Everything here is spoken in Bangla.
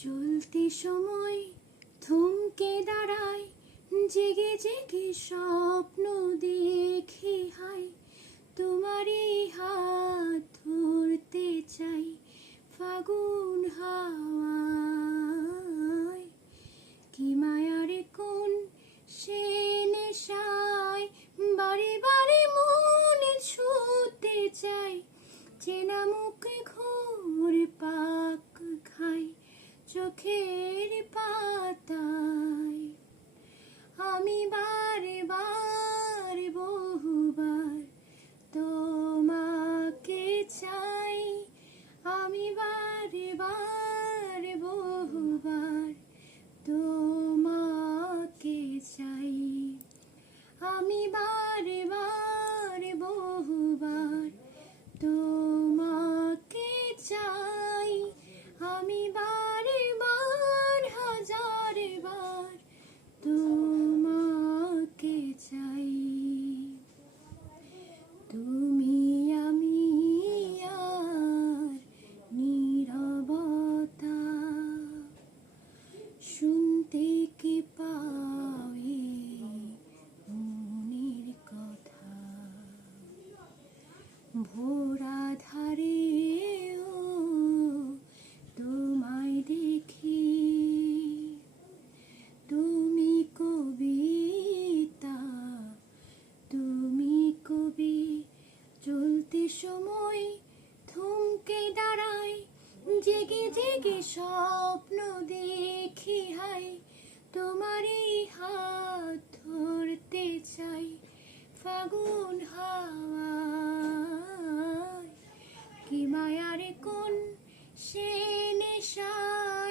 চলতি সময় থমকে দাঁড়ায়, জেগে জেগে স্বপ্ন দেখি হায়, তোমারই হাত ধরতে চাই ফাগুন হাওয়ায়। কি মায়ার কোন সে নেশায় বারে বারে মনে ছুতে চাই, চেনা মুখে ঘোর পাক খাই চোখের পাতায়। আমি বারে বার বহুবার তোমাকে চাই, আমি বারে বার বহুবার তোমাকে চাই, আমি বারে বার বহুবার তোমাকে চাই, আমি বারে বার হাজার বার তোমাকে চাই। তুমি আমি আর নীরবতা, শুনতে কি পাও মনের কথা, ভোরা ধারেও তোমায় দেখি, তুমি কবিতা, তুমি কবি। চলতি সময় থমকে দাঁড়ায়, জেগে জেগে স্বপ্ন দেখি হায়, তোমারই হাত ধরতে চাই ফাগুন হাওয়ায়। কি মায়ার কোন সে নেশায়